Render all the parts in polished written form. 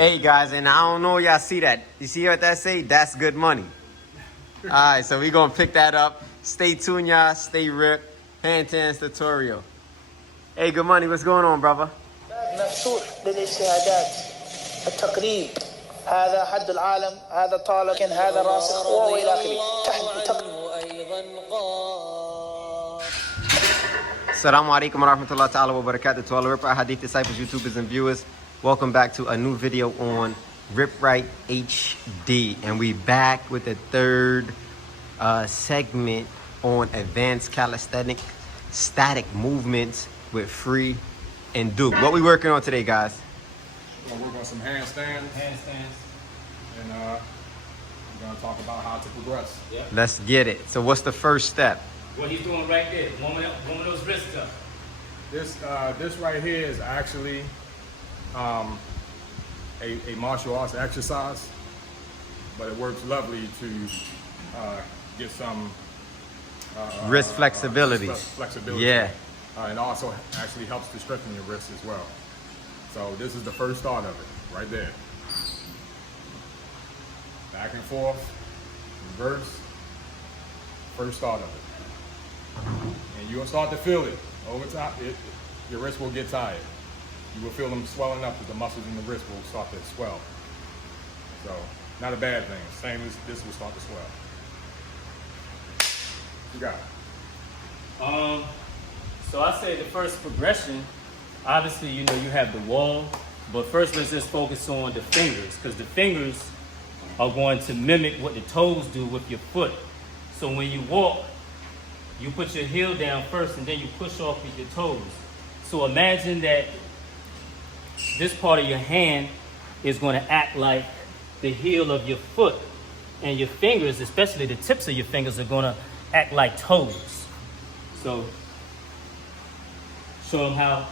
Hey guys, and I don't know y'all see that. You see what that say? That's good money. All right, so we gonna pick that up. Stay tuned, y'all. Stay ripped. Handstands tutorial. Hey, good money. What's going on, brother? مفتوح للاجتهادات التقريب هذا حد العالم هذا طالب هذا راسخ والى اخره. Assalamu alaikum wa rahmatullahi ta'ala wa barakatuh to all the RipRight HD disciples, YouTubers, and viewers. Welcome back to a new video on RipRight HD. And we back with the third segment on advanced calisthenic static movements with Free and Duke. What we working on today, guys? We're gonna work on some handstands. And we're gonna talk about how to progress. Yep. Let's get it. So what's the first step? What he's doing right there, warming those wrists up. This right here is actually a martial arts exercise, but it works lovely to get some Wrist flexibility. Flexibility. Yeah. And also actually helps to strengthen your wrists as well. So this is the first start of it, right there. Back and forth, reverse, first start of it. And you'll start to feel it over time. Your wrist will get tired. You will feel them swelling up as the muscles in the wrist will start to swell. So, not a bad thing. Same as this will start to swell. You got it. So I say the first progression, obviously, you know, you have the wall, but first let's just focus on the fingers, because the fingers are going to mimic what the toes do with your foot. So when you walk, you put your heel down first and then you push off with your toes. So imagine that this part of your hand is going to act like the heel of your foot, and your fingers, especially the tips of your fingers, are going to act like toes. So show them how.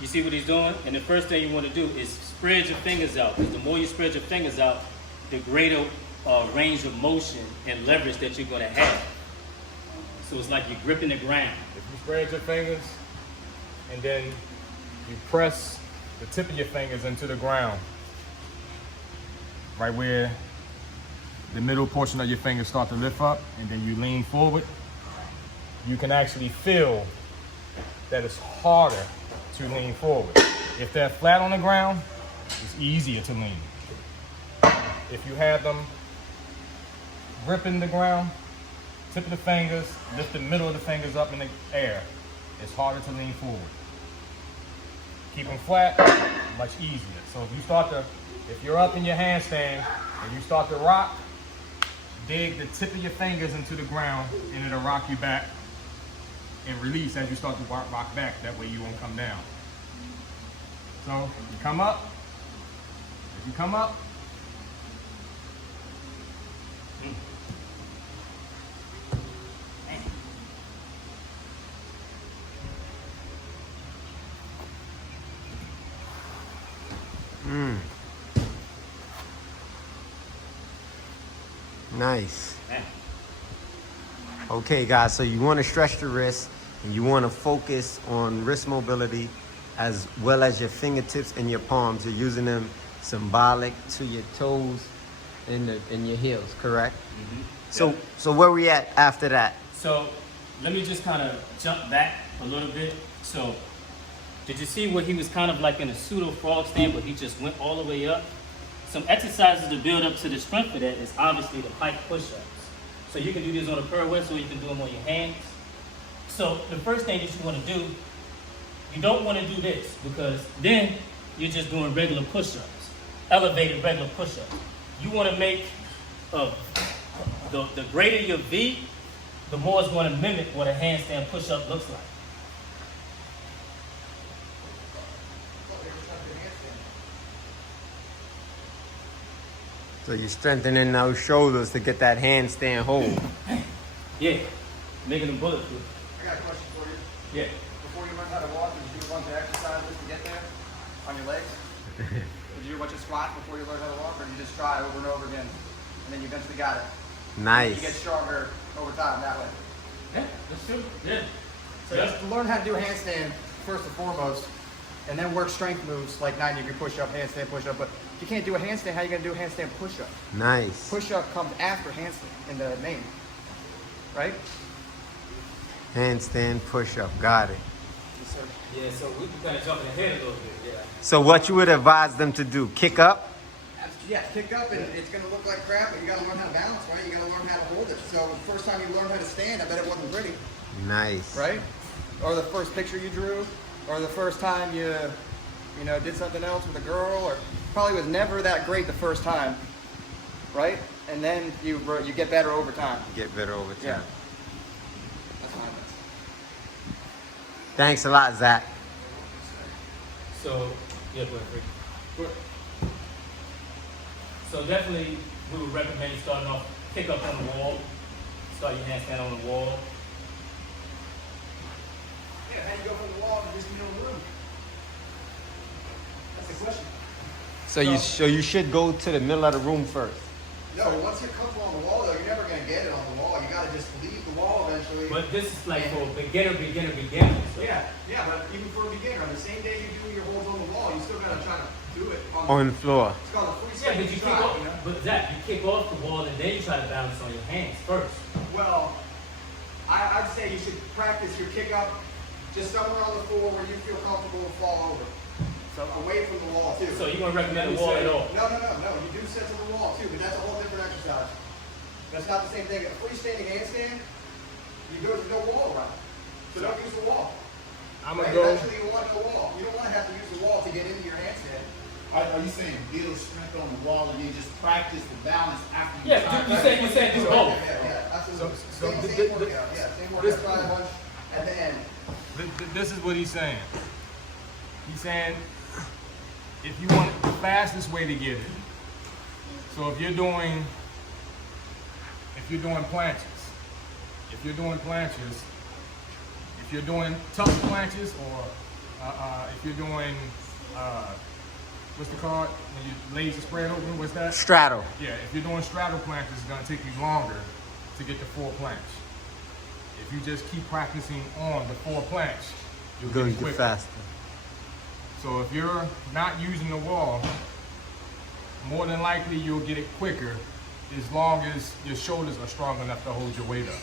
You see what he's doing? And the first thing you want to do is spread your fingers out, because the more you spread your fingers out, the greater range of motion and leverage that you're going to have. So it's like you're gripping the ground. If you spread your fingers and then you press the tip of your fingers into the ground, right where the middle portion of your fingers start to lift up, and then you lean forward, you can actually feel that it's harder to lean forward. If they're flat on the ground, it's easier to lean. If you have them gripping the ground, tip of the fingers, lift the middle of the fingers up in the air, it's harder to lean forward. Keep them flat, much easier. So if you're up in your handstand and you start to rock, dig the tip of your fingers into the ground and it'll rock you back and release as you start to rock back. That way you won't come down. So you come up. If you come up, Nice. Okay, guys, so you want to stretch the wrist and you want to focus on wrist mobility as well as your fingertips and your palms. You're using them symbolic to your toes and your heels, correct? Mm-hmm. So where we at after that? So let me just kind of jump back a little bit. So did you see where he was kind of like in a pseudo frog stand, but he just went all the way up? Some exercises to build up to the strength of that is obviously the pike push-ups. So you can do these on a pirouette, or you can do them on your hands. So the first thing that you want to do, you don't want to do this, because then you're just doing regular push-ups, elevated regular push-ups. You want to make the greater your V, the more it's going to mimic what a handstand push-up looks like. So you're strengthening those shoulders to get that handstand hold. Yeah, making them bulletproof. I got a question for you. Yeah. Before you learned how to walk, did you do a bunch of exercises to get there on your legs? Did you do a bunch of squats before you learned how to walk, or did you just try over and over again, and then you eventually got it? Nice. You get stronger over time that way. Yeah, that's true. Yeah. So just learn how to do a handstand first and foremost, and then work strength moves like 90-degree push-up, handstand push-up. But if you can't do a handstand, how are you going to do a handstand push-up? Nice. Push-up comes after handstand in the name, right? Handstand push-up. Got it. Yes, sir. Yeah, so we can kind of jump ahead a little bit. Yeah. So what you would advise them to do? Kick up? Yeah, kick up and it's going to look like crap, but you got to learn how to balance, right? You got to learn how to hold it. So the first time you learned how to stand, I bet it wasn't pretty, Nice. right? Or the first picture you drew, or the first time you did something else with a girl, or probably was never that great the first time, right? And then you get better over time. Get better over time. Yeah. That's my best. Thanks a lot, Zach. So, yeah, go ahead, Rick. So definitely, we would recommend you starting off, kick up on the wall. Start your handstand on the wall. Yeah, how do you go from the wall to just the middle of the room? That's the question. So you should go to the middle of the room first. No, once you're comfortable on the wall, though, you're never going to get it on the wall. You got to just leave the wall eventually. But this is like for beginner. So. Yeah, but even for a beginner, on the same day you do your holds on the wall, you still got to try to do it On the floor. It's called a Yeah, freestyle. but you kick off. But Zach, you kick off the wall and then you try to balance on your hands first. Well, I'd say you should practice your kick up just somewhere on the floor where you feel comfortable to fall over. So away from the wall too. So you want to recommend the wall at all? No. You do sets on the wall too, but that's a whole different exercise. That's not the same thing. A freestanding handstand, there's no wall around. So don't use the wall. I'm Right? gonna go. Eventually you want the wall. You don't want to have to use the wall to get into your handstand. Are you saying build strength on the wall and then just practice the balance after you Yeah, you said do both. Yeah, absolutely. So Same workout. Yeah, same workout. Try a bunch at the end. This is what he's saying. He's saying if you want the fastest way to get it. So if you're doing planches, if you're doing tough planches, or if you're doing what's the card when your legs are spread open? What's that? Straddle. Yeah, if you're doing straddle planches, it's gonna take you longer to get the 4 planche. If you just keep practicing on the 4 planche, you'll Going get to quicker. faster. So if you're not using the wall, more than likely you'll get it quicker as long as your shoulders are strong enough to hold your weight up.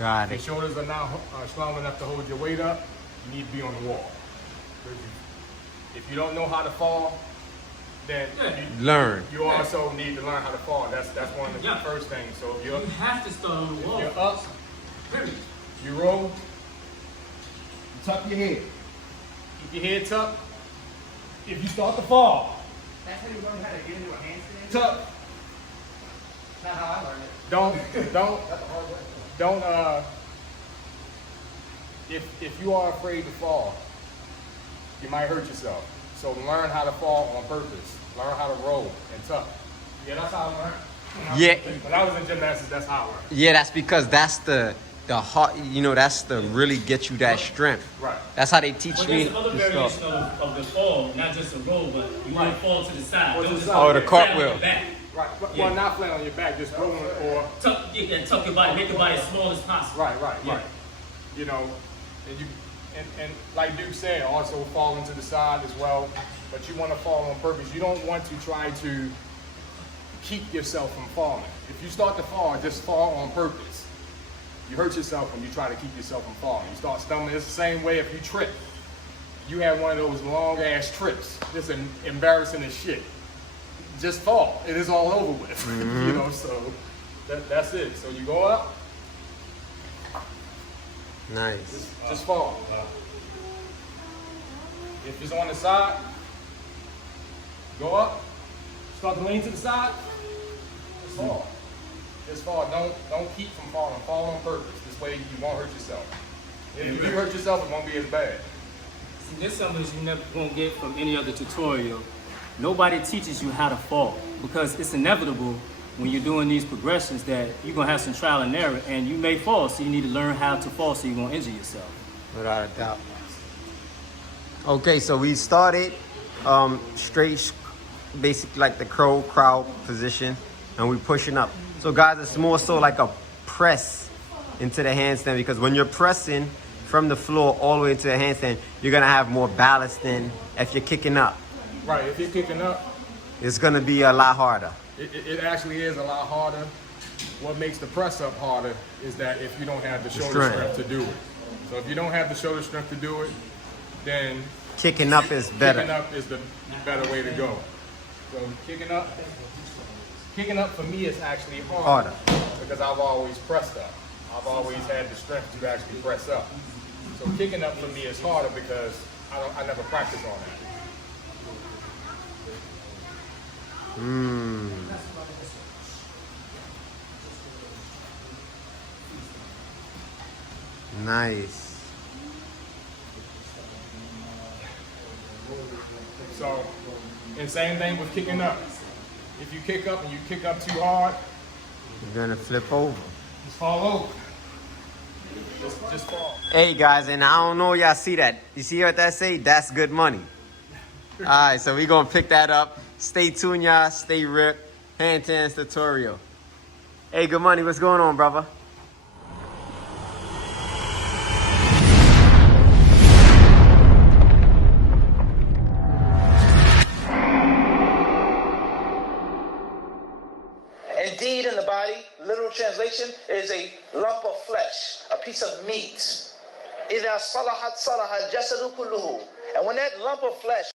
Got If it. your shoulders are not strong enough to hold your weight up, you need to be on the wall. If you don't know how to fall, then Learn. you also need to learn how to fall. That's one of the Yeah. first things. So if You have to start on the wall. you're up, Period. you roll, you tuck your head. Keep your head tucked. If you start to fall, That's how you learn how to get into a handstand. tuck. That's not how I learned it. Don't if you are afraid to fall, you might hurt yourself. So learn how to fall on purpose. Learn how to roll and tuck. Yeah, that's how I learned. Yeah. When I was in gymnastics, that's how I learned. Yeah, that's because that's the heart, that's the really get you that strength. Right. That's how they teach But me. there's other the variation stuff. of the fall, not just a roll, but you want to fall to the side. Or to Don't the just side. fall Oh, the flat cartwheel. on your back. Right. Yeah. Well, not flat on your back, just rolling or Tuck your body, make your body as small as possible. right. Yeah. You know, and like Duke said, also falling to the side as well. But you want to fall on purpose. You don't want to try to keep yourself from falling. If you start to fall, just fall on purpose. You hurt yourself when you try to keep yourself from falling. You start stumbling. It's the same way if you trip. You have one of those long ass trips. It's embarrassing as shit. Just fall. It is all over with. So that's it. So you go up, Nice. just fall. If it's on the side, go up, start to lean to the side, just fall. Just fall. Don't keep from falling. Fall on purpose. This way you won't hurt yourself. If you do hurt yourself, it won't be as bad. See, there's something that you never gonna get from any other tutorial. Nobody teaches you how to fall because it's inevitable when you're doing these progressions that you're gonna have some trial and error and you may fall, so you need to learn how to fall so you won't injure yourself. Without a doubt. Okay, so we started straight, basically like the crowd position, and we pushing up. So guys, it's more so like a press into the handstand, because when you're pressing from the floor all the way to a handstand, you're gonna have more balance than if you're kicking up. Right, if you're kicking up, It's gonna be a lot harder. it actually is a lot harder. What makes the press up harder is that if you don't have the shoulder strength to do it. So if you don't have the shoulder strength to do it, then Kicking up is better. kicking up is the better way to go. So kicking up for me is actually harder because I've always pressed up. I've always had the strength to actually press up. So kicking up for me is harder because I never practice on that. Nice. So, and same thing with kicking up. If you kick up and you kick up too hard, You're gonna flip over. just fall over. Just fall. Hey guys, and I don't know y'all see that. You see what that say? That's good money. All right, so we gonna pick that up. Stay tuned, y'all. Stay ripped. Handstands tutorial. Hey, good money. What's going on, brother? Indeed, in the body, literal translation is a lump of flesh, a piece of meat. إِذَا صَلَحَتْ صَلَحَ الْجَسَدُ كُلُّهُ. And when that lump of flesh